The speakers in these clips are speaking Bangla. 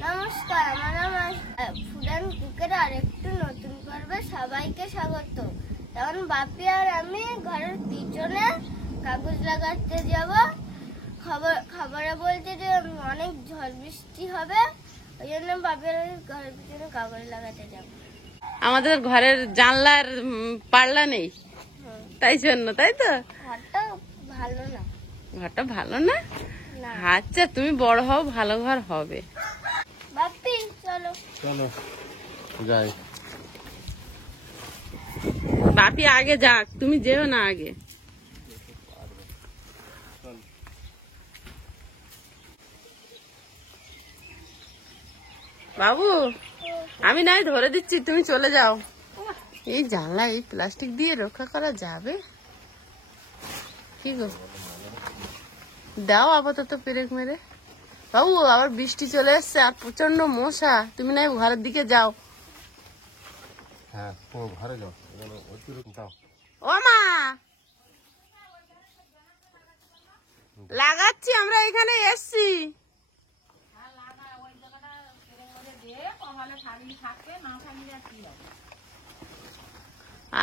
নমস্কার, আমার নাম ফুডান কুকের আরেকটু নতুন পর্বে সবাইকে স্বাগত। তখন বাপি আর আমি ঘরের পিছনে কাগজ লাগাতে যাব। খবরে বলছে যে অনেক ঝড় বৃষ্টি হবে, ওই জন্য বাপি আর আমি ঘরের পিছনে কাগজ লাগাতে যাব। আমাদের ঘরের জানলার পাল্লা নেই, তাই জন্য, তাই তো? ঘরটা ভালো না। ঘরটা ভালো না? আচ্ছা, তুমি বড় হও, ভালো ঘর হবে। বাপি চলো চলো যাই। বাপি আগে যাক, তুমি যেও না আগে। বাবু, আমি নাই ধরে দিচ্ছি, তুমি চলে যাও। এই জানলা এই প্লাস্টিক দিয়ে রক্ষা করা যাবে? কি গো, দাও আপাতত পেরেক মেরে। বাবু, আবার বৃষ্টি চলে এসছে আর প্রচন্ড মশা, তুমি নাই ঘরের দিকে যাও। হ্যাঁ, তুমি ঘরে যাও, যাও। ও মা, লাগাচ্ছি, আমরা এখানে এসছি।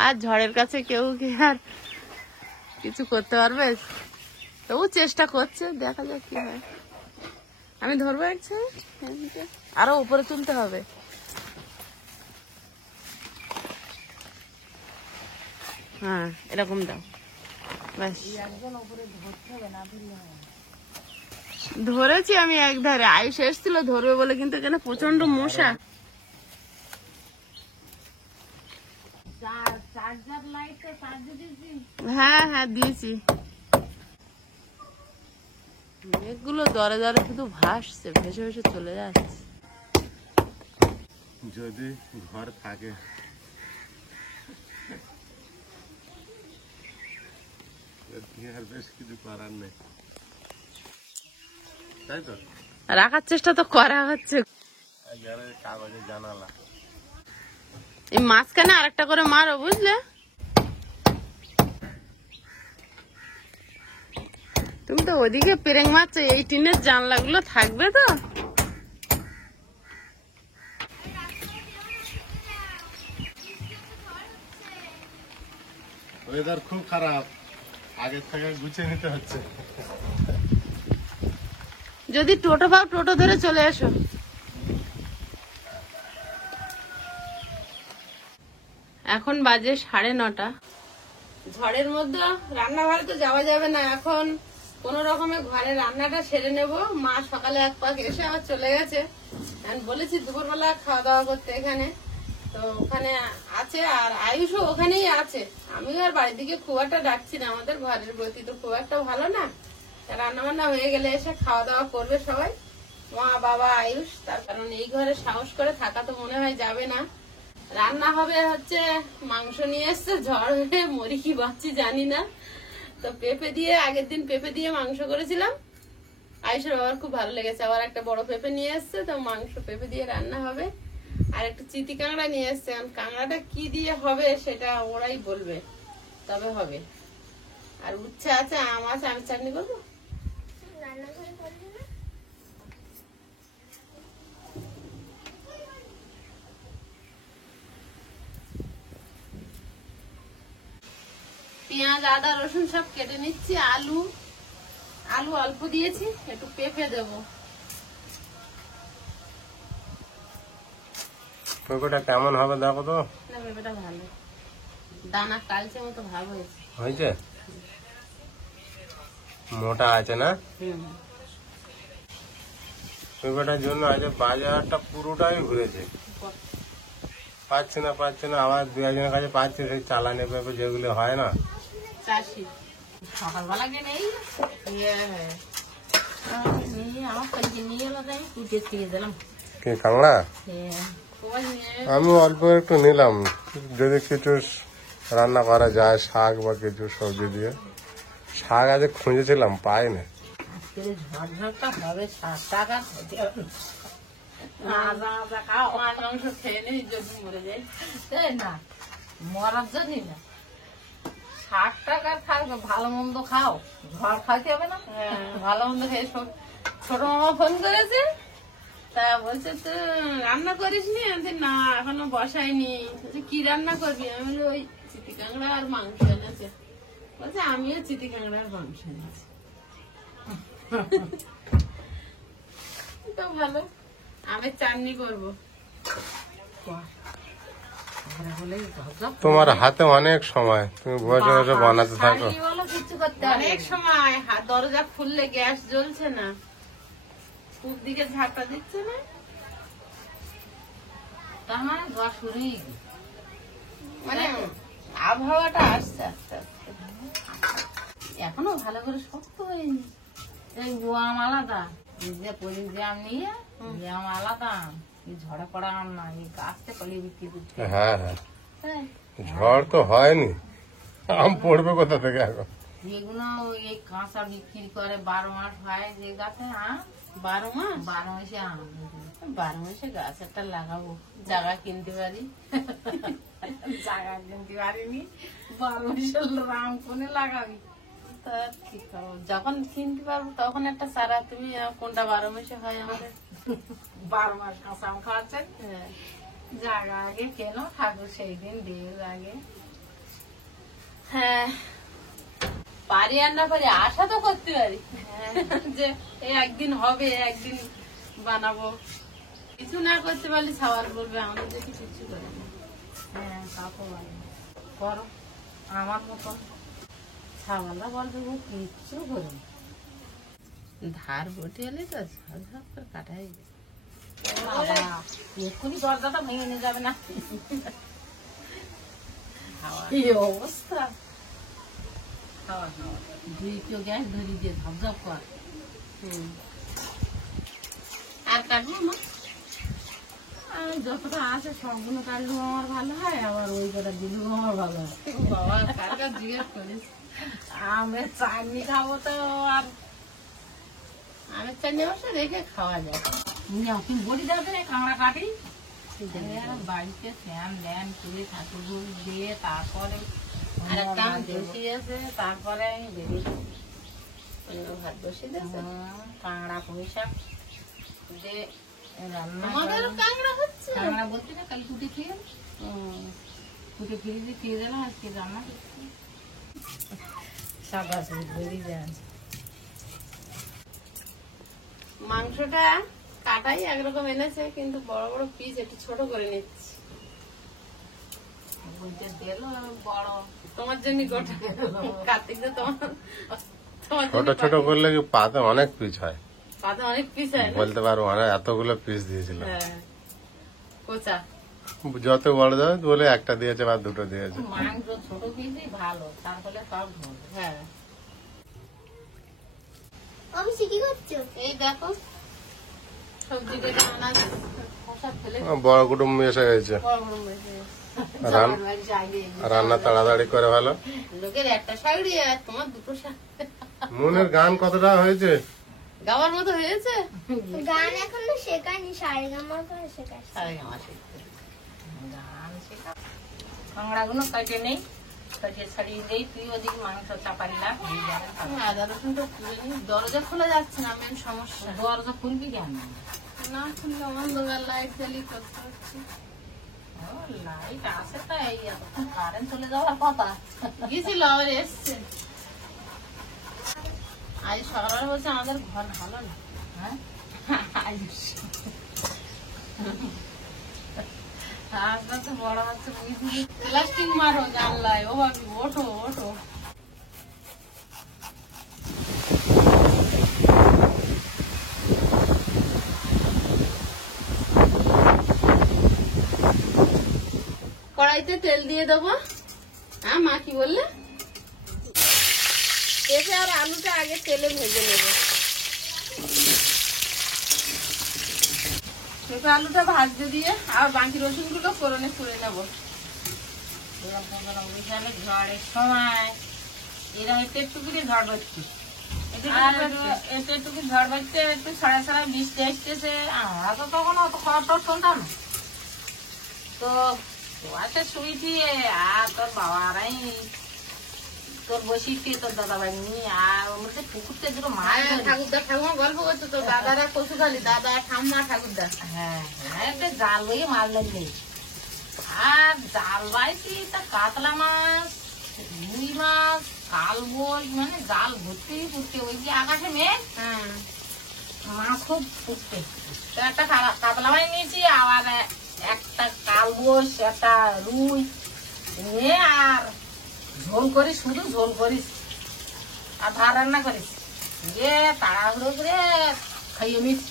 আর ঝড়ের কাছে কেউ কি আর কিছু করতে পারবে? তবু চেষ্টা করছে, দেখা যাক কি হয়। আমি ধরবো একটু, আরো উপরে তুলতে হবে। হ্যাঁ, এরকম দাও, ব্যাস। ধরেছি আমি এক ধারে, আয়ুষ এসেছিল ধরবে বলে, কিন্তু এখানে প্রচন্ড মশা। হ্যাঁ হ্যাঁ দিয়েছি। মেঘগুলো দরে দরে শুধু ভাসছে, ভেসে ভেসে চলে যাচ্ছে। যদি ঘর থাকে আর বেশ কিছু করার নেই, তাই তো? রাখার চেষ্টা তো করা হচ্ছে। কাগজে জানালা, এই মাঝখানে আরেকটা করে মারো, বুঝলে? তুমি তো ওদিকে পেরেক মারছো, এই টিনের জানলাগুলো থাকবে তো? ওয়েদার খুব খারাপ, আগের থেকে গুছিয়ে নিতে হচ্ছে। যদি টোটো পাও, টোটো ধরে চলে এসো। এখন বাজে 9:30। ঝড়ের মধ্যে রান্নাঘরে তো যাওয়া যাবে না, এখন কোন রকমে ঘরে রান্নাটা সেরে নেব। মা সকালে এক পাক এসে আবার চলে গেছে। আমি বলেছি দুপুরবেলা খাওয়া দাওয়া করতে এখানে, তো ওখানে আছে, আর আয়ুষও ওখানেই আছে। আমি আর বাড়ির দিকে খুব একটা ডাকছি না, আমাদের ঘরের গতি তো খুব একটা ভালো না। রান্না বান্না হয়ে গেলে এসে খাওয়া দাওয়া করবে সবাই, মা বাবা আয়ুষ। তার কারণ এই ঘরে সাহস করে থাকা তো মনে হয় যাবে না। রান্না হবে হচ্ছে, মাংস নিয়ে এসছে, ঝড় হয়ে মরি কি বাঁচছি জানি না। তো পেঁপে দিয়ে, আগের দিন পেঁপে দিয়ে মাংস করেছিলাম, আয়ুষের বাবার খুব ভালো লেগেছে। আবার একটা বড় পেঁপে নিয়ে এসছে, তো মাংস পেঁপে দিয়ে রান্না হবে। আর একটু চিতি কাঁকড়া নিয়ে এসছে, কাঁকড়াটা কি দিয়ে হবে সেটা ওরাই বলবে, তবে হবে। আর উচ্ছে আছে, আম আছে, আমি চাটনি করবো। রান্নাঘরে করবি না? পেঁয়াজ আদা রসুন সব কেটে নিচ্ছি। আলু অল্প দিয়েছি, একটু পেঁপে দেবো। পেঁপেটা কেমন হবে দেখো তো। না, পেঁপেটা ভালো, দানা কালচে মতো ভাব হয়েছে। হয়েছে, মোটা আছে না? পেঁপেটার জন্য আজ বাজারটা পুরোটাই ঘুরেছে, পাচ্ছি না। আবার দু একজনের কাছে পাচ্ছি, সেই চালানি পেঁপে যেগুলো হয় না, চাষি সকালবেলা নেই আমার কালকে নিয়ে এলো, আমি কুটে দিয়ে দিলাম। কি কাঁকড়া? আমি অল্প একটু নিলাম, যদি কিছু রান্না করা যায়, শাক বা কিছু সবজি দিয়ে। শাক আজ খুঁজেছিলাম, পাইনি। ঝড়ঝড়টা হবে, 7 টাকা মাংস খেয়ে নিই, যদি মরে যাই। না, মরার জন্য না, 60 টাকা থাকবে, ভালো মন্দ খাও, ঝড় খাইতে হবে না। ভালো মন্দ খেয়ে ছোট মামা ফোন করেছে, তা বলছে তো রান্না করিস নি? আমি বলছি, না এখনো বসাইনি। বলছে কি রান্না করবি? আমি বলি ওই চিতি কাঁকড়া আর মাংস এনেছে। বলছে আমিও চিতি কাঁকড়া আর মাংস এনেছি। তো ভালো, আমের চাটনি করবো। তোমার হাতে অনেক সময়, তুমি বসে বসে বানাতে থাকো। অনেক সময় দরজা খুললে গ্যাস জ্বলছে না, পূব দিকে ঝাঁটা দিচ্ছে না, তার মানে ধোয়া শুরুই মানে আবহাওয়াটা আসছে আস্তে আস্তে। এখনো ভালো করে শক্ত হয়নি। এই আম আলাদা, যে আম নিয়ে আম আলাদা, ঝড়ে পড়া আম না, এই গাছতে পালিয়ে বিক্রি করতে। হ্যাঁ হ্যাঁ, ঝড় তো হয়নি, আম পড়বে কোথা থেকে এখন? যেগুলো এই কাঁচা বিক্রি করে 12 মাস হয় যে গাছে আম, 12 মাসে আম। 12 মাসে গাছ একটা লাগাবো, জায়গা কিনতে পারি। জায়গা কিনতে পারিনি, 12 মাসের আম কোনে লাগাবি? তা ঠিক করবো, যখন কিনতে পারবো তখন একটা চারা। তুমি কোনটা 12 মাসে হয় আমাদের? 12 মাস কাঁচা আম খাওয়াচ্ছেন। জায়গা আগে কেন, ঠাকুর সেই দিন দিয়ে আগে। হ্যাঁ, পারি আর না পারি, আশা তো করতে পারি যে এই একদিন হবে, একদিন বানাবো। কিছু না করতে পারলে সবার বলবে আমাদের দেখি কিছু করে না। হ্যাঁ, কাপড় করো আমার মতন, ছাওয়ালা বলবে ও কিচ্ছু করো না। ধার বটি হলে তো ঝাপ ঝাপ করে কাটাই এক্ষুনি দরজাটা ভেঙে নিয়ে যাবে না। কি অবস্থা! দুই কেউ গ্যাস ধরি দিয়ে ঝপঝপ কর। আর কাটবো না, যতটা আছে সবগুলো কাটলেও আমার ভালো হয়, আবার ওই কটা দিলেও আমার ভালো হয়। বাবা কার কাছে জিজ্ঞেস করিস? আমের চাটনি খাবো তো, আর আমের চাটনি অবশ্য রেখে খাওয়া যায়। তুমি বলি যাবে কাঁকড়া কাটি, বাড়িতে ফ্যান ল্যান করে ঠাকুর দিয়ে তারপরে তারপরে আমি বেরিয়ে ভাত বসিয়ে দিয়েছে। কাঁকড়া পয়সা যে কাঁকড়া হচ্ছে, কাঁকড়া বলছি না, কাল কুটে খেয়ে কুটে ফ্রিজে খেয়ে দিলাম, আজকে রান্না করছি। সাদা বেরিয়ে যায়। মাংসটা কাটাই একরকম এনেছে, কিন্তু বড় বড় পিস একটু ছোট করে নিচ্ছি। বড় তোমার জন্য গোটা, কার্তিক ছোট ছোট করলে কি পাতে অনেক পিস হয়? পাতে অনেক পিস হয়, বলতে পারবো না, এতগুলো পিস দিয়েছিল। কোচা যত বড় যাবে বলে একটা দিয়েছে বা দুটো দিয়েছে। মাংস ছোট পিসই ভালো, তারপরে সব ঢোল। হ্যাঁ, আমি কি করছো? এই দেখো সবজি কেটে আনাজ খোসা ফেলে বড় কুটুম্ব এসে গেছে, রান্না তাড়াতাড়ি করে ভালো। লোকের একটা শাড়ি আর তোমার দুটো শাড়ি। মনের গান কতটা হয়েছে? গাওয়ার মতো হয়েছে। গান এখনো শেখায়নি, সারেগামা করে শেখাচ্ছি। সারেগামা শিখতে গান শেখা। কাঁকড়া গুলো কেটে নেই, কেটে ছাড়িয়ে দেই। তুই ওদিকে মাংস চাপারি না, আদা রসুনটা তুলে নি। দরজা খোলা যাচ্ছে না, মেন সমস্যা। দরজা খুলবি কেন? না খুললে অন্ধকার, লাইট জ্বালিয়ে করতে হচ্ছে। লাইট আছে তাই, কারেন্ট চলে যাওয়ার কথা। গেছিল আবার এসছে। আজ সকালবেলা বলছে আমাদের ঘর ভালো না। হ্যাঁ, আজটা তো বড় হচ্ছে, প্লাস্টিক মারো জানলায়। ও ভাবি ওঠো ওঠো। কড়াইতে তেল দিয়ে দেবো। হ্যাঁ, মা কি বললে? পেঁপে আর আলুটা আগে তেলে ভেজে নেব। পেঁপে আলুটা ভাজতে দিয়ে আর বাকি রসুন গুলো ফোড়নে করে নেবো। ঝড়ের সময় এরকম একটু করে ঝড় বাজছে, একটু ঝড় বাজছে, একটু ছড়া ছড়া বৃষ্টি আসতেছে। আমরা তো তখন অত খবর টর শুনতাম না, তো শুয়েছি। আর তোর বাবারাই তোর বসিকে তোর দাদা ভাই নিয়ে আর আমাদের পুকুরতে দুটো মাছ ধরি। ঠাকুরদা ঠাকুমা গল্প করছো তো, দাদারা কচুখালি, দাদা ঠাম্মা ঠাকুরদা। হ্যাঁ একটা জাল বইয়ে মাছ লাগলে আর জাল বাইছি তা কাতলা মাছ, রুই মাছ, কালবোল, মানে জাল ভর্তি ফুটতে, ওই যে আকাশে মেঘ মাছ খুব ফুটতে। তো একটা কাতলা মাছ নিয়েছি, আবার একটা কালবোল, একটা রুই নিয়ে আর ঝোল করিস, শুধু ঝোল করিস আর ভাত রান্না করিস, যে তাড়াহুড়ো করে খাইয়ে নিস।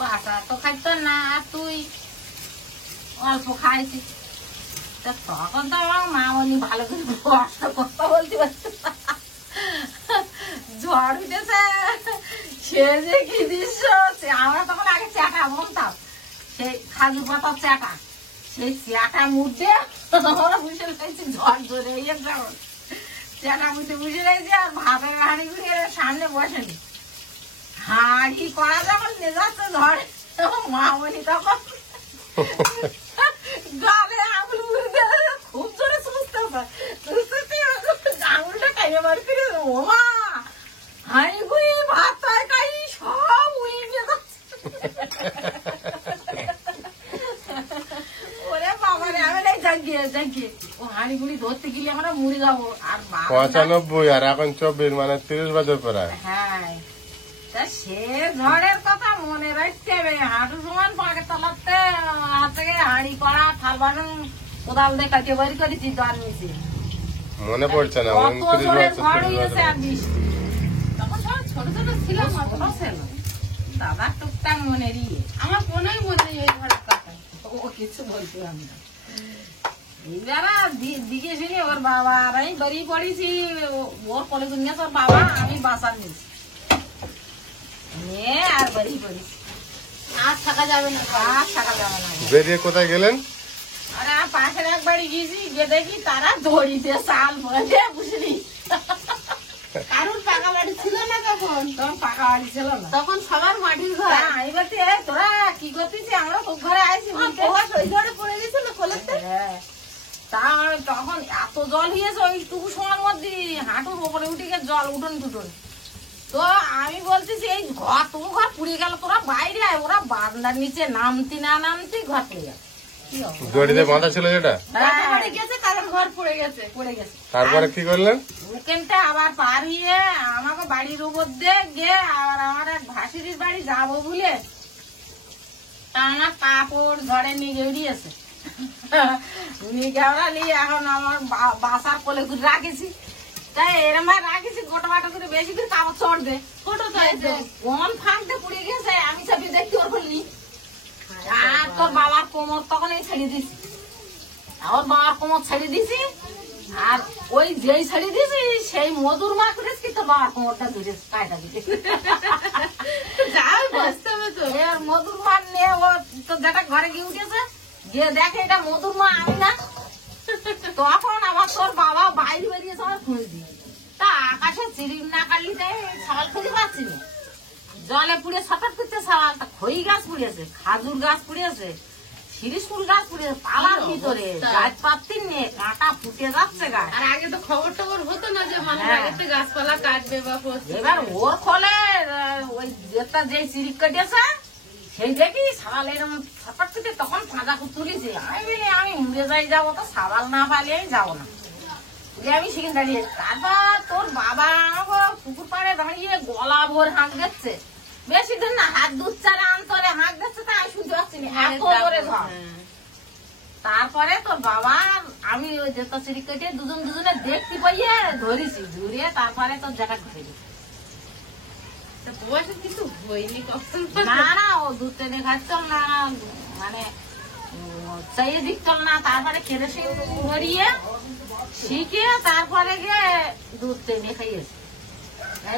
বাসা তো খাইতো না, আর তুই অল্প খাইছিস। তা তখন তো আমার মামনি ভালো করে কষ্ট কথা বলতে পারতো না। ঝড় উঠেছে, সে যে কি দৃশ্য, আমরা তখন আগে চ্যাটা বলতাম, সেই খাজু পাতার চ্যাটা, সেই চ্যাটা মুড়তে আমরা বসে রয়েছি, ঝড় ধরে যেমন চ্যাটা মুড়তে বসে রয়েছি, আর ভাতের হাঁড়ি ঘুরে সামনে বসেনি। হাঁড়ি করা যখন নিয়ে যাচ্ছে ঝড়ে, মামনি তখন গালে আঙুল মুড়ে দিয়ে খুব জোরে সুস্থ আঙুলটা টাইমে বার করে, ও মা হাই গুই ভাত তরকারি সব উড়িয়ে নিয়ে যাচ্ছে। ওরে বাবা রে, আমি নাই জাগিয়ে ও হাঁড়ি গুড়ি ধরতে গেলে আমরা মুড়ে যাবো। আর 95 আর এখন 24, মানে 30 বছর প্রায়। হ্যাঁ, তা সে ঝড়ের কথা মনে রাখতে হবে। হাঁটু সমান পাকে তলাতে হাত থেকে হাঁড়ি করা, থাল বাসন কোদাল দিয়ে কাটিয়ে বাড়ি করেছি জল নিচে। মনে পড়ছে না, কত 29 জোরে বছর, ঝড় 30 হয়েছে আর বছর। বৃষ্টি। তখন সবাই ছোট ছোট ছিলাম, ছোট ছিল, দাদা টুকটাক মনে রিয়ে আমার ফোনেই মনে নেই এই ঘরের কথা। ও কিছু বলতে আমি না। এইবারা দিকে শুনে ওর বাবা আর আমি বেরিয়ে পড়েছি, ওর কলে দুনিয়া তোর বাবা, আমি বাসার নিয়েছি নিয়ে আর বেরিয়ে পড়েছি। আর থাকা যাবে না। আর থাকা যাবে না। বেরিয়ে কোথায় গেলেন? আরে আর পাশের এক বাড়ি গেছি, গিয়ে দেখি তারা দড়িতে চাল ভরে বুঝলি। কারুর পাকা বাড়ি ছিল না তখন, তখন পাকা বাড়ি ছিল না, তখন সবার মাটির ঘর। তা আমি বলছি এই তোরা কি করতেছি, আমরা তোর ঘরে আইসি বলতে। ওই ঘরে পড়ে গেছিল কোলেতে। হ্যাঁ, তা তখন এত জল হয়েছে ওইটুকু সময়ের মধ্যে হাঁটুর উপরে উঠে গেছে জল, উঠোন টুটন। তো আমি বলতেছি এই ঘর, তোর ঘর পুড়ে গেল, তোরা বাইরে আয়। ওরা বারান্দার নিচে নামতে না নামতে ঘর পুড়ে গেল। কি হবে? দড়িতে বাঁধা ছিল যেটা, হ্যাঁ, পড়ে গেছে, তাদের ঘর পড়ে গেছে। পড়ে গেছে। তারপরে কি করলেন? ওখানটা আবার পার হয়ে আমাকে বাড়ির উপর দিয়ে গিয়ে আর আমার এক ভাসিরির বাড়ি যাবো বলে তা আমার কাপড় ঝড়ে নিয়ে গেড়িয়েছে। নিয়ে গেওয়া নিয়ে এখন আমার বাসার কোলে করে রাখেছি। তাই এরম ভাবে রাখেছি, গোটা বাটা করে বেশি করে কাপড় চড় দে, ছোট সাইজে কোন ফাঁকতে পুড়ে গেছে আমি চাপি দেখতে ওর বললি। আর তোর বাবার কোমর তখন এই ছেড়ে দিছি, ওর বাবার কোমর ছেড়ে দিছি। আর ওই যেই ছেড়ে দিছি সেই মধুর মা করেছি, তোর বাবার কোমরটা ধরে কায়দা দিতে। যাও বসতে হবে তো। এর মধুর মা নিয়ে ও তোর যেটা ঘরে গিয়ে উঠেছে, গিয়ে দেখে এটা মধুর মা আমি না। তখন আবার তোর বাবা বাইরে বেরিয়েছে আমার খুঁজে দিয়ে। তা আকাশে চিরিম না কাটলি তাই সকাল খুঁজে পাচ্ছি না। জলে পুড়ে ছটফট করছে সকাল, তা খই গাছ পুড়িয়েছে, খাজুর গাছ পুড়িয়েছে, শিরিষ ফুল গাছ পুড়িয়েছে পালার ভিতরে, গাছ পাত্তি নিয়ে কাঁটা ফুটে যাচ্ছে গাছ। আর আগে তো খবর টবর হতো না যে মানুষ হ্যাঁ। আগে থেকে গাছপালা কাটবে বা পচবে। এবার ওর ফলে ওই যেটা যেই চিরিক কেটেছে সেই দেখি সাবাল এরকম ছটফট করছে, তখন পাঁজা তুলেছে। আমি বলি আমি উড়ে যাই যাবো, তো সাবাল না পালিয়ে আমি যাবো না। যে আমি সেখানে দাঁড়িয়ে, তারপর তোর বাবা আমাকে পুকুর পাড়ে দাঁড়িয়ে গলা ভোর হাঁক দিচ্ছে। বেশি দিন না, হাত দুধ চারা আন্তরে হাঁক দিচ্ছে, তা আমি শুনতে পাচ্ছি না, এত জোরে ঝড়। তারপরে তোর বাবা আমি ওই যেটা চিড়ি কেটে দুজনে দেখতে পাইয়ে ধরেছি, ধরিয়ে তারপরে তোর জায়গা ঘুরে দিই। তা বয়সে কিছু হয়নি কখন। না না, ও দুধ টেনে খাচ্ছিল না, মানে চাইয়ে দিচ্ছিল না। তারপরে কেরোসিন ভরিয়ে শিখে তারপরে গিয়ে দুধ টেনে খাইয়েছে।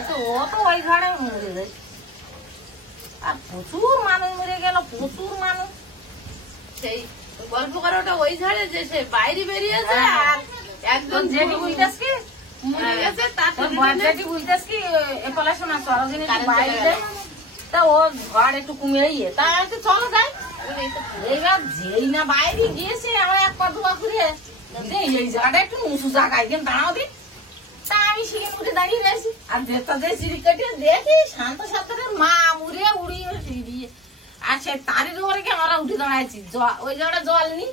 তো ও তো ওই ঘরে মরে যায়। আর প্রচুর মানুষ মরে গেল, প্রচুর মানুষ। সেই গল্প করে ওটা ওই ঝাড়ে যে সে বাইরে বেরিয়েছে আর একজন যেটি বুঝতেছ কি মরে গেছে, তার যেটি বুঝতেছ কি এপলা শোনা সরোজিনী বাইরে, তা ও ঘর একটু কমিয়ে তা একটু চলো যাই। এইবার যেই না বাইরে গিয়েছে আমরা এক পা দুয়া ঘুরে এই জায়গাটা একটু উঁচু জায়গায় গিয়ে দাঁড়াও দিন। তা আমি শিখে উঠে দাঁড়িয়ে রয়েছি আর যেটা যে সিঁড়ি কাটিয়ে দেখি শান্ত সাঁতারের মা উড়ে উড়িয়ে সিঁড়ি আর সে তারের উপরে কি আমরা উঠে দাঁড়াইছি ওই জায়গাটা জল নি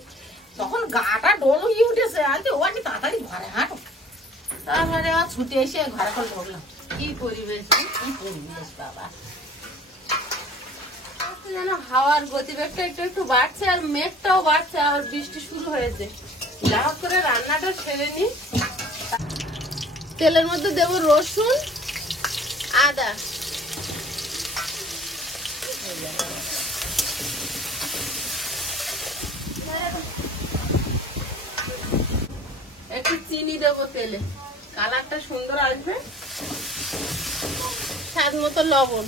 তখন গাটা ডোল হয়ে উঠেছে আর ওটি তাড়াতাড়ি ঘরে হাঁটো তারপরে আবার ছুটে এসে ঘরে করে ঢুকলাম। কি পরিবেশ কি পরিবেশ বাবা, যেন হাওয়ার গতিবেগটা একটু একটু বাড়ছে আর মেঘটাও বাড়ছে আর বৃষ্টি শুরু হয়েছে। যা হোক করে রান্নাটা সেরে নি। তেলের মধ্যে দেবো রসুন আদা, একটু চিনি দেবো তেলে, কালারটা সুন্দর আসবে। স্বাদ মতো লবণ,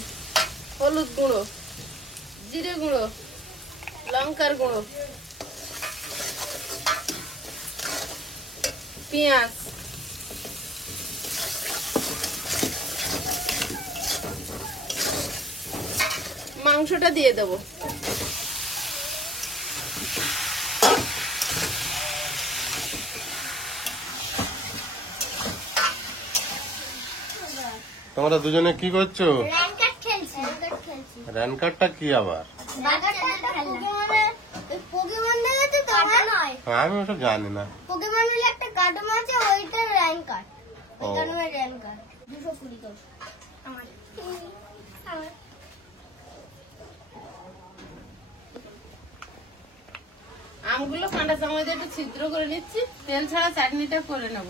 হলুদ গুঁড়ো, জিরে গুঁড়ো, লঙ্কার গুঁড়ো, পেঁয়াজ, মাংসটা দিয়ে দেবো। তোমরা দুজনে কি করছো? র্যাঙ্কার খেলছি। র্যানকারটা কি আবার? পোকেমন দেখেছো তো? নয়, আমি ওসব জানি না। পোকেমন বলে একটা কার্টুন আছে, ওইটা র্যাঙ্কার। ওই কার্টুনের র্যাঙ্কার 220 করে। আমার আমগুলো কাঁটা চামচ দিয়ে একটু ছিদ্র করে নিচ্ছি, তেল ছাড়া চাটনিটা করে নেব।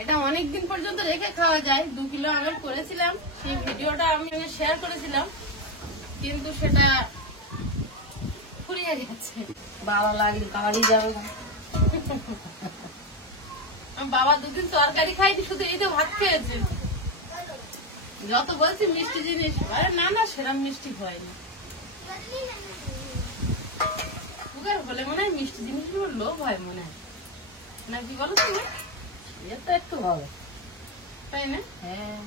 এটা অনেকদিন পর্যন্ত রেখে খাওয়া যায়। 2 কিলো আমের করেছিলাম, সেই ভিডিওটা আমি শেয়ার করেছিলাম, কিন্তু সেটা ফুরিয়ে যাচ্ছে। ভালো লাগলে খাওয়ারই যাবে না। বাবা 2 দিন তরকারি খাইনি, শুধু এই তো ভাত খেয়েছে। যত বলছি মিষ্টি জিনিস, আরে না না সেরকম মিষ্টি হয়নি। সুগার বলে মনে হয় মিষ্টি জিনিসগুলো লোভ হয় মনে হয়, না কি বলো তুমি? এ তো একটু হবে, তাই না? হ্যাঁ।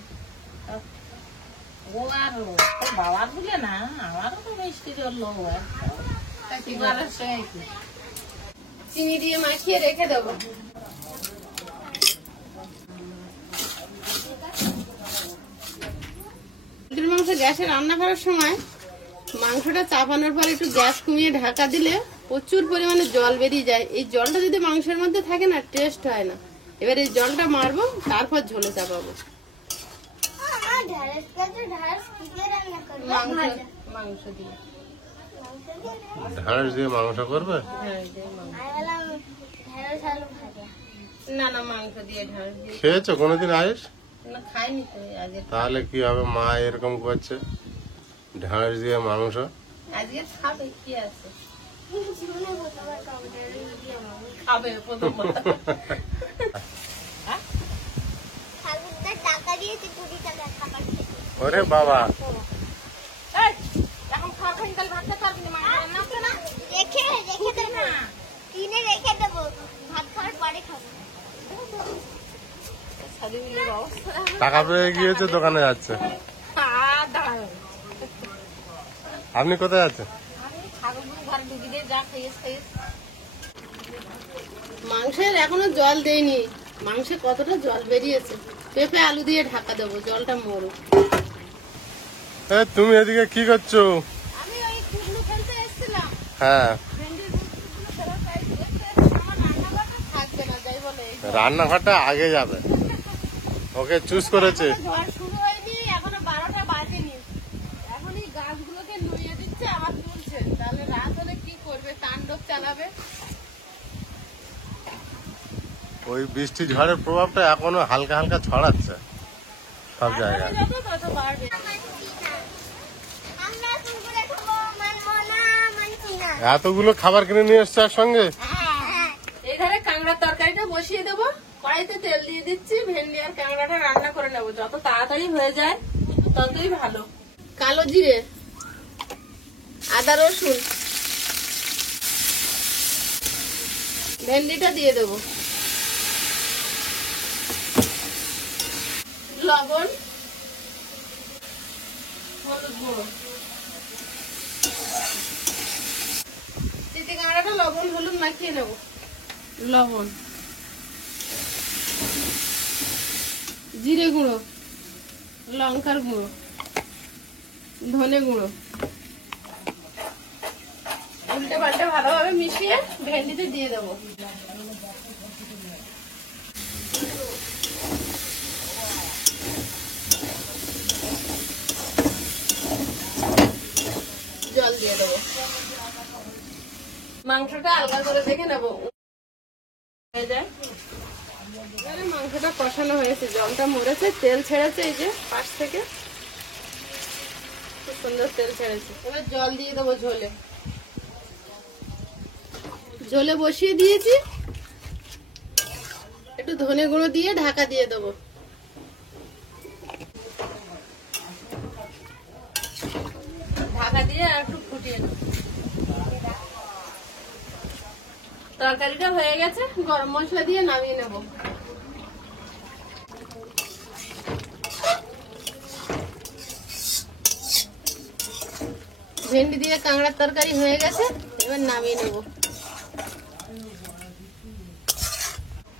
ও আর তোর বাবার বুঝে না, আমারও তো মিষ্টি জল লোক হয়। তা কি বলো? চিনি দিয়ে মাখিয়ে রেখে দেবো। মুরগির মাংস গ্যাসে রান্না করার সময় মাংসটা চাপানোর পর একটু গ্যাস কমিয়ে ঢাকা দিলে প্রচুর পরিমাণে জল বেরিয়ে যায়। এই জলটা যদি মাংসের মধ্যে থাকে না, টেস্ট হয় না। এবার এই জলটা মারবো, তারপর ঝোলে চাপাবো। আমার ঢ্যাঁড়স কাছে ঢ্যাঁড়স কি দিয়ে রান্না করবে? মাংস দিয়ে। ঢ্যাঁড়স দিয়ে মাংস করবে? হ্যাঁ, এই যে মাংস। আমি বললাম ঢ্যাঁড়স আলু ভাজা। না না, মাংস দিয়ে ঢাল দিয়ে। খেয়েছো কোনোদিন আইস? না খাইনি তো আজকে। তাহলে কি হবে, মা এরকম করছে ঢ্যাঁড়স দিয়ে মাংস? আজকে খাবে, কি আছে? জীবনে প্রথমবার খাবো ঢ্যাঁড়স দিয়ে মাংস। খাবে প্রথম কথা। ঠাকুরদার টাকা দিয়েছে 20 টাকা খাবার খেতে। ওরে বাবা, এই, এখন খাওয়া খাই, তাহলে ভাতটা খাবি না, মাংস রান্না আছে না? রেখে দেবো, কিনে রেখে দেবো, ভাত খাওয়ার পরে খাবো। সাদিবিলের অবস্থা। টাকা পেয়ে গিয়েছে, দোকানে যাচ্ছে। দাঁড়াও, আপনি কোথায় যাচ্ছেন? আমি ঠাকুরগুলো ঘরে ঢুকি দিয়ে যা খাইয়েছে। মাংসের এখনো জল দেয়নি, মাংসে কতটা জল বেরিয়েছে। পেঁপে আলু দিয়ে ঢাকা দেবো, জলটা মরুক। তুমি এদিকে কি করছো? আমি ওই কুগলু খেলতে এসেছিলাম, হ্যাঁ, ভেন্ডির বুটগুলো ফেরত পাইছি। আমার রান্নাঘরটা থাকবে না, যাই বলে। এই রান্নাঘরটা আগে যাবে, ওকে চুজ করেছে। ঝড় শুরু হয়নি, এখনো 12টা বাজেনি। এখনই গাছগুলোকে নুয়ে দিচ্ছে, আবার তুলছে। তাহলে রাত হলে কি করবে? তাণ্ডব চালাবে। ওই বৃষ্টি ঝড়ের প্রভাবটা এখনো হালকা হালকা ছড়াচ্ছে সব জায়গায়। যত তত বাড়বে। আমরা কুকুরে খাবো, মানবো না, মানছি না। এতগুলো খাবার কিনে নিয়ে এসছে একসঙ্গে। হ্যাঁ, এই ধারে কাঁকড়ার তরকারিটা বসিয়ে দেবো, কড়াইতে তেল দিয়ে দিচ্ছি, ভেন্ডি আর কাঁকড়াটা রান্না করে নেবো। যত তাড়াতাড়ি হয়ে যায় ততই ভালো। কালো জিরে, আদা রসুন, ভেন্ডিটা দিয়ে দেবো, লবণ, হলুদ গুঁড়ো। চিতি কাঁকড়াটা লবণ হলুদ মাখিয়ে নেবো। লবণ, জিরে গুঁড়ো, লঙ্কার গুঁড়ো, ধনে গুঁড়ো, উল্টে পাল্টে ভালোভাবে মিশিয়ে ভেন্ডিতে দিয়ে দেবো। জল দিয়ে দেবো। মাংসটা আলগা করে দেখে নেবো হয়ে যায়। এবারে মাংসটা কষানো হয়েছে, জলটা মরেছে, তেল ছেড়েছে, এই যে পাশ থেকে খুব সুন্দর তেল ছেড়েছে। এবার জল দিয়ে দেবো ঝোলে। ঝোলে বসিয়ে দিয়েছি, একটু ধনে গুঁড়ো দিয়ে ঢাকা দিয়ে দেবো। ঢাকা দিয়ে আর একটু ফুটিয়ে নেব। তরকারিটা হয়ে গেছে, গরম মশলা দিয়ে নামিয়ে নেব। ভেন্ডি দিয়ে কাঁকড়ার তরকারি হয়ে গেছে, এবার নামিয়ে নেব।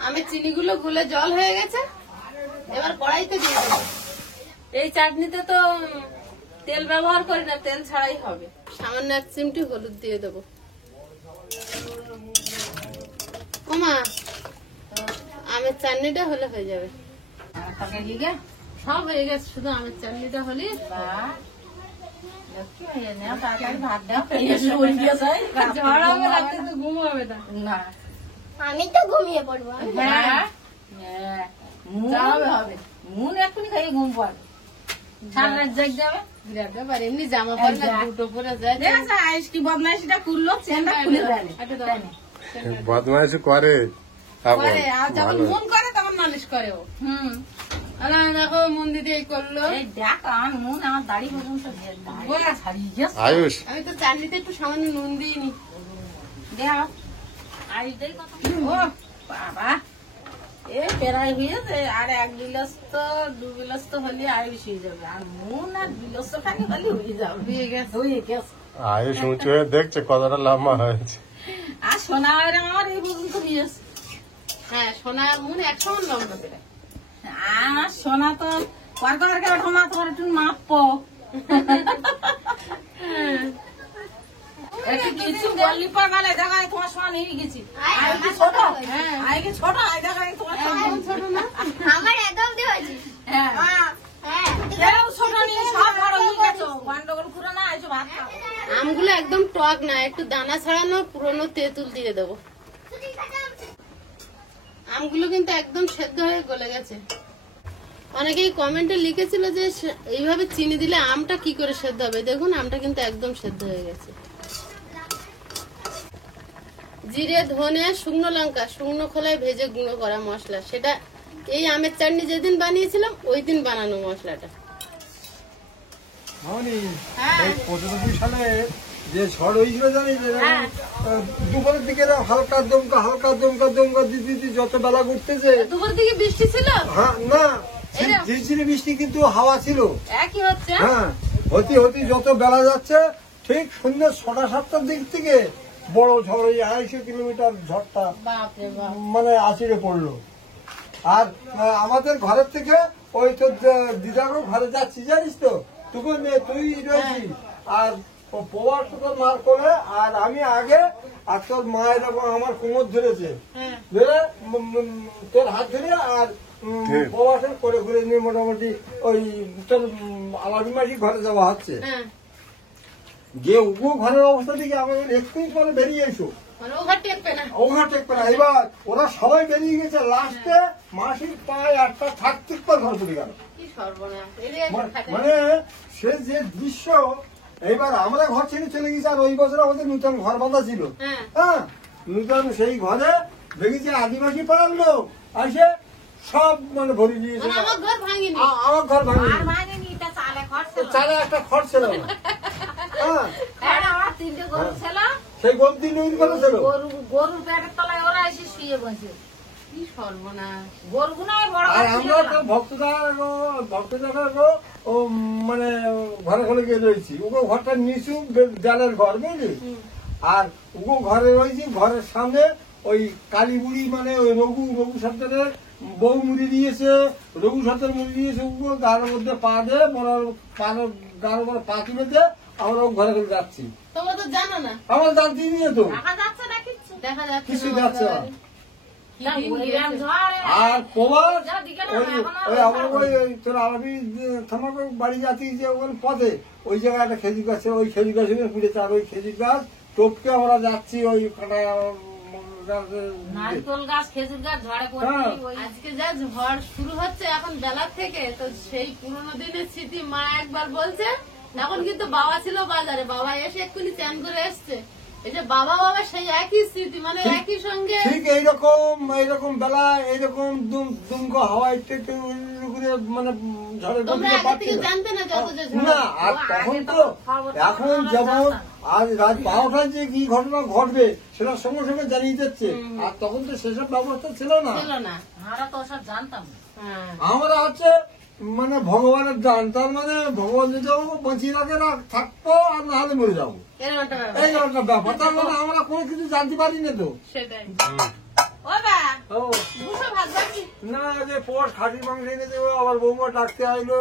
আমি চিনিগুলো গুলে জল হয়ে গেছে, এবার কড়াইতে দিয়ে দেবো। এই চাটনিতে তো তেল ব্যবহার করি না, তেল ছাড়াই হবে। সামান্য 1 চিমটি হলুদ দিয়ে দেবো। ওমা, আমের চাটনিটা হলে হয়ে যাবে। সব হয়ে গেছে, শুধু আমের চাটনিটা হলে ঘুম হবে না। আমি তো ঘুমিয়ে পড়বো। মুন এক্ষুনি খাইয়ে ঘুম পড়ে, ঠান্ডার জাগ যাবে। বিরাট ব্যাপার, এমনি জামা পরে না, দুটো পরে যায়। আইস কি বদমাইশিটা করলো, চেনটা খুলে দেয়। বদমাইশি করে, করে, আর যখন মন করে তখন নালিশ করে ও। দেখো মন দিদি এই করলো। এই দেখ আমার মুন আমার দাড়ি পর্যন্ত গোলা ছাড়িয়ে গেছে। আয়ুষ আমি তো চাটনিতে একটু সামান্য নুন দিইনি। দেখ আইসটাই কত, ও বাবা এ প্রায় হয়েছে। আর 1 গিলাস তো 2 গিলাস তো হলে আইস হয়ে যাবে, আর মুন আর গিলাস খালি হলে হয়ে যাবে। হয়ে গেছে, হয়ে গেছে। আয়ুষ উঁচু হয়ে দেখছে কতটা লম্বা হয়েছে। আর সোনা আমার এই পর্যন্ত নিয়েছে। হ্যাঁ, সোনা মন 1 সমান লম্বা করে। আমার সোনা তো পরকে ওঠো মা, তোমার একটু মাপো। একটু কিছু বললি পর মানে দেখা তোমার সোনা নিয়ে গেছি। আই কি ছোট, আই কি ছোট, আই দেখা তোমার সোনা ছোট না, আমার একদম দিয়েছি। হ্যাঁ হ্যাঁ, কেউ ছোট নিয়ে সব বড় হয়ে গেছো, গন্ডগোল করে না আইছো ভাত খাও। আমগুলো একদম টক না, একটু দানা ছাড়ানো পুরনো তেঁতুল দিয়ে দেবো। আমগুলো কিন্তু একদম সেদ্ধ হয়ে গলে গেছে। অনেকেই কমেন্টে লিখেছিল যে এইভাবে চিনি দিলে আমটা কি করে সেদ্ধ হবে। দেখুন আমটা কিন্তু একদম সেদ্ধ হয়ে গেছে। জিরে, ধনে, শুকনো লঙ্কা শুকনো খোলায় ভেজে গুঁড়ো করা মশলা, সেটা এই আমের চাটনি যেদিন বানিয়েছিলাম ওই দিন বানানো মশলাটা। এই 95 সালে যে ঝড় হয়েছিল জানিস, দুপুরের দিকে হালকা দমকা দিদি যত বেলা ঘুরতেছে। দুপুর দিকে বৃষ্টি ছিল? হ্যাঁ, না ঝিরঝিরি বৃষ্টি, কিন্তু হাওয়া ছিল। একই হচ্ছে। হ্যাঁ, হতে যত বেলা যাচ্ছে, ঠিক সন্ধ্যে 6টা-7টার দিক থেকে বড় ঝড়, ওই 250 কিলোমিটার ঝড়টা বাপরে বাপ। মানে আছড়ে পড়লো। আর আমাদের ঘরের থেকে ওই তোর দিদারও ঘরে যাচ্ছি জানিস তো, তুই রয়েছিস, আর পোয়ার তোর মার করে, আর আমি আগে, আর তোর মা এরকম আমার কোমর ধরেছে, ধরে তোর হাত ধরে, আর প্রবাসের করে ঘুরে নিয়ে মোটামুটি ওই তোর আলাদা মাসি ঘরে যাওয়া হচ্ছে। যে উগো ঘরের অবস্থা দিকে আমাদের একটুই পরে বেরিয়ে এসো, ওঘাট টেকবে না। এবার ওরা সবাই বেরিয়ে গেছে, লাস্টে মাসির পায়ে একটা থাকতে ঘর পড়ে গেল। মানে সে যে দৃশ্য, এইবার আমরা ঘর ছেড়ে চলে গেছি, আর ওই বছর আমাদের নতুন ঘর বাঁধা ছিল। হ্যাঁ, নতুন সেই ঘরে দেখেছি আদিবাসী পাড়ার লোক আসে সব মানে ভরে দিয়েছে। আমার ঘর ভাঙিনি, চালে একটা খড় ছিল। আমার 3টে গরু ছিল, সেই গরু 3 দিন করেছিল। গরুর পেটের তলায় ওরা এসে শুয়ে বসে। কি সর্বনাশ। গরুগুলো বড়, আর আমরা তো ভক্তদার ও মানে ঘরে ঘরে গিয়ে রয়েছি। ওগো ঘরটা নিচু জালের ঘর, বুঝলি? আর ওগো ঘরে রয়েছি, ঘরের সামনে ওই কালী বুড়ি, মানে ওই রঘু সন্তানের বউ মুড়ি দিয়েছে, রঘু সাথের মুড়ি দিয়েছে, গাড়ির মধ্যে পা দিয়ে গাড়ির উপরে পা তুলে দিয়ে আমরা ঘরে ঘরে যাচ্ছি। তোমরা তো জানো না, আমার জানতে নিয়ে তো দেখা যাচ্ছে না কিচ্ছু। দেখা যাচ্ছে কিছু না যাচ্ছে না। তা বললাম ঝড়ে আর প্রবাস যা দিকে না, ওই এখন আর ওই আমার ওই তোর আরবি তোমাকে বাড়ি যাচ্ছি যে ওখানে পথে ওই জায়গায় একটা খেজুর গাছ ছিল, ওই খেজুর গাছের পুড়েছে। আর ওই খেজুর গাছ টপকে আমরা যাচ্ছি ওই কাটা নারকেল গাছ, খেজুর গাছ ঝড়ে হ্যাঁ। পড়ে ওই আজকে যা ঝড় শুরু হচ্ছে এখন বেলার থেকে, তো সেই পুরোনো দিনের স্মৃতি মা একবার বলছে। এখন কিন্তু বাবা ছিল বাজারে, বাবা এসে এক্ষুনি চান করে এসছে। এই যে বাবা সেই একই স্মৃতি, মানে একই সঙ্গে। ঠিক এইরকম বেলা এইরকম দুমকো হাওয়া একটু মানে ঝড়ে তোমরা বলতে আগে পারছি থেকে না। জানতে না যত যে ঝড়। না, আর তখন তো এখন যেমন আজ রাত 12টায় যে কি ঘটনা ঘটবে সেটা সঙ্গে সঙ্গে জানিয়ে দিচ্ছে। আর তখন তো সেসব ব্যবস্থা ছিল না। ছিল না। আমরা তো ওসব জানতাম না। হ্যাঁ। আমরা হচ্ছে মানে ভগবানের দান, তার মানে ভগবান যদি আমাকে বাঁচিয়ে রাখে থাকবো আর না হলে মরে যাবো, এরকম একটা ব্যাপার। এই একটা ব্যাপার। তার মানে আমরা কোনো কিছু জানতে পারি না তো। সেটাই। ও বা, ও দুশো ভাত বাকি। না, যে পর খাসির মাংস এনে দেবো, আবার বৌমা ডাকতে আইলো,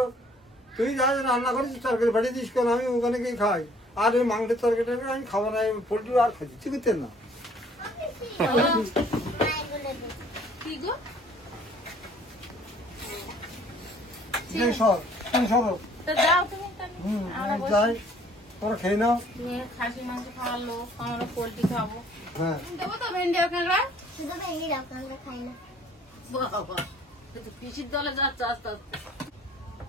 তুই যা রান্না করেছিস তরকারি পাঠিয়ে দিস কেন, আমি ওখানে গিয়ে খাই। আর ওই মাংসের তরকারিটা আমি খাবো না, পোল্ট্রি আর খাচ্ছি চিকিৎসেন না। কি গো? সরো তো যাও তুমি তাহলে। যাই, তোরা খেয়ে নাও। তুমি খাসি মাংস খাওয়ার লোক, আমরা পোল্ট্রি খাবো। হ্যাঁ, দেবো তো ভেন্ডি আর কাঁকড়া? শুধু ভেঙে দাও, আমরা খাই না। বাবা, কিন্তু পিসির দলে যাচ্ছে আস্তে আস্তে।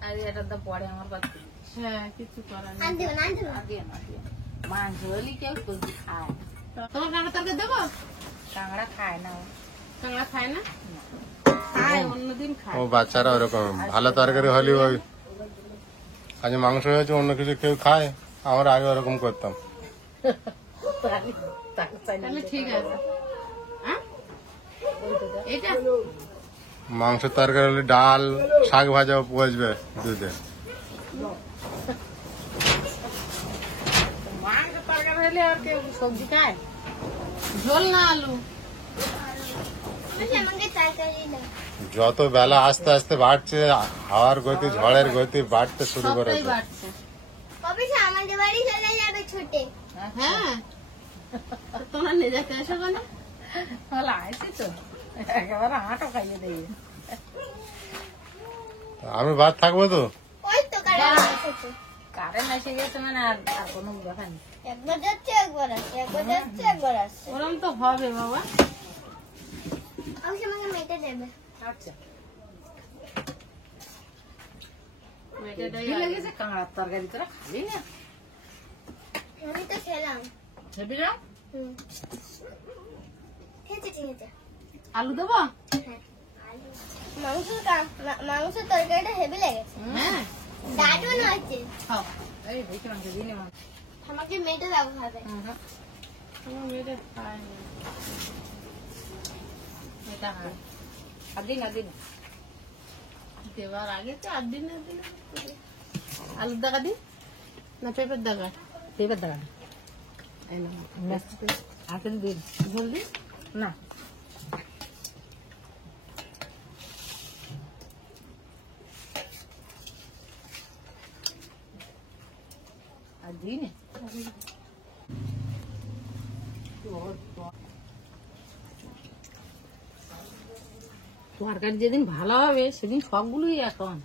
আর এটা তো পরে আমার কাছে। হ্যাঁ, কিছু করার নেই। আনতে না, আনতে না। দিয়ে না দিয়ে। মাংস হলে কেউ পোল্ট্রি খায় না। তোমার কাঁকড়া তরকারি দেবো? কাঁকড়া খায় না ও। কাঁকড়া খায় না? খায়, অন্যদিন খায়। ও বাচ্চারা ওরকম ভালো তরকারি হলে ওই আজ মাংস হয়েছে অন্য কিছু কেউ খায়, আমরা আগে ওরকম করতাম। তাকে চাই না। তাহলে ঠিক আছে। হ্যাঁ? এটা? মাংস তরকারি হলে ডাল শাক ভাজাও পচবে দুধে। মাংস তরকারি হলে আর কেউ সবজি খায়? ঝোল না আলু? আমাকে তরকারি দাও। যত বেলা আস্তে আস্তে বাড়ছে, হাওয়ার গতি ঝড়ের গতি বাড়তে শুরু সবটাই করেছে। বাড়ছে। কবে সে আমাদের বাড়ি চলে যাবে ছুটে? হ্যাঁ, তোমরা নিয়ে যেতে এসো কেন? তাহলে আইসি তো একেবারে হাঁটো খাইয়ে দেবে। আমি বাদ থাকবো তো। ওই তো কারেন্ট এসেছে। কারেন্ট এসে গেছে মানে আর আর কোনো ব্যাপার নেই। একবার যাচ্ছে একবার আসছে, একবার যাচ্ছে একবার আসছে। ওরম তো হবে বাবা। আমি আমাকে মেটে দেবে। আচ্ছা, মেয়েটাই কি লেগেছে কাঁকড়ার তরকারি তোরা খাবি না? আমি তো খেলাম। খাবি না? হুম, ঠিক আছে। আলু দেবো? হ্যাঁ, মাংস তরকারিটা হেভি লেগেছে, হ্যাঁ, দারুণ হয়েছে। খাও। এই দেখি মাংস দিনে মাংস। আমাকে মেটে দাও খাবে। আমার মেয়েটা খায় না। এটা খায়। আর দিন আর দিন। দেওয়ার আগে তো 8 দিন আলুর দাগা দি না পেঁপের দাগা? পেঁপের দাঁড়া এই নাও। আর কিন্তু দিন ঝোল দি? না। আর দিনে তরকারি যেদিন ভালো হবে সেদিন সবগুলোই এখন।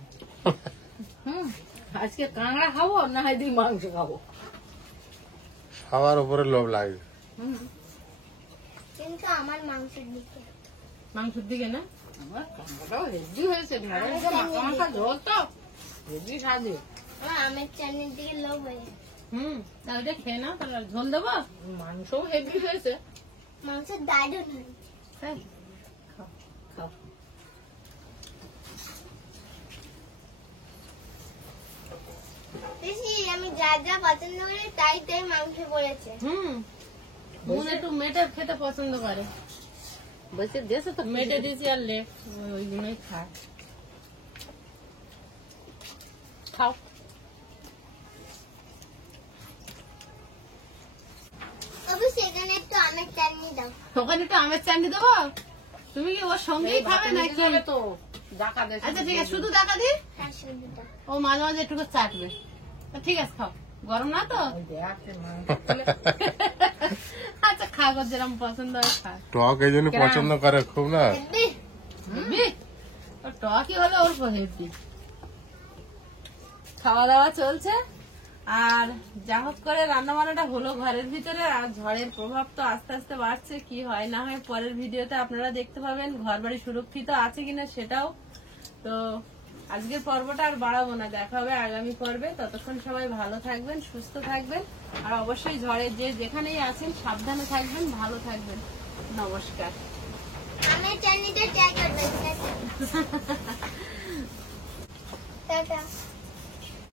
আজকে কাঁকড়া খাবো না হয় দিন মাংস খাবো। সবার উপরে লোভ লাগে। কিন্তু আমার মাংসের দিকে মাংসের দিকে না? আমার কাঁকড়াটাও হেভি হয়েছে, ঘরে যে মাখা মাখা ঝোল তো হেভি সাজে। আমার আমের চাটনির দিকে লোভ হয়ে তা ওইটা খেয়ে নাও, তাহলে আর ঝোল দেবো? মাংসও হেভি হয়েছে। মাংসের দারুণ হয়েছে। তাই? খাও। বেশি আমি যা যা পছন্দ করি তাই তাই মাংস পড়েছে। বোন একটু মেটে খেতে পছন্দ করে। বলছে দেশে তো মেটে দিয়েছি আর লেপ, ওইগুলোই খায়। খাও। তবে সেখানে একটু আমের চাটনি দাও। ওখানে একটু আমের চাটনি দেবো? তুমি কি ওর সঙ্গেই খাবে নাকি? তো জাকা দেশ আচ্ছা ঠিক আছে, শুধু টাকা দি, হ্যাঁ সুবিধা ও মাঝে মাঝে একটু করে চাটবে। তো ঠিক আছে, খাও, গরম না তো? আচ্ছা খা, গো যেরকম পছন্দ হয় খা। টক এই জন্য পছন্দ করে খুব না। হেব্বি, ওর টকই হলো ওর হেব্বি। খাওয়া দাওয়া চলছে, আর যা হোক করে রান্না বান্নাটা হলো ঘরের ভিতরে। আর ঝড়ের প্রভাব তো আস্তে আস্তে বাড়ছে, কি হয় না হয় পরের ভিডিওতে আপনারা দেখতে পাবেন, ঘর বাড়ি সুরক্ষিত আছে কিনা সেটাও। তো আজকের পর্বটা আর বাড়াবো না, দেখা হবে আগামী পর্বে। ততক্ষণ সবাই ভালো থাকবেন, সুস্থ থাকবেন, আর অবশ্যই ঝড়ের যে যেখানেই আছেন সাবধানে থাকবেন, ভালো থাকবেন। নমস্কার। আমার চ্যানেলটা ট্যাগ করবেন টাটা।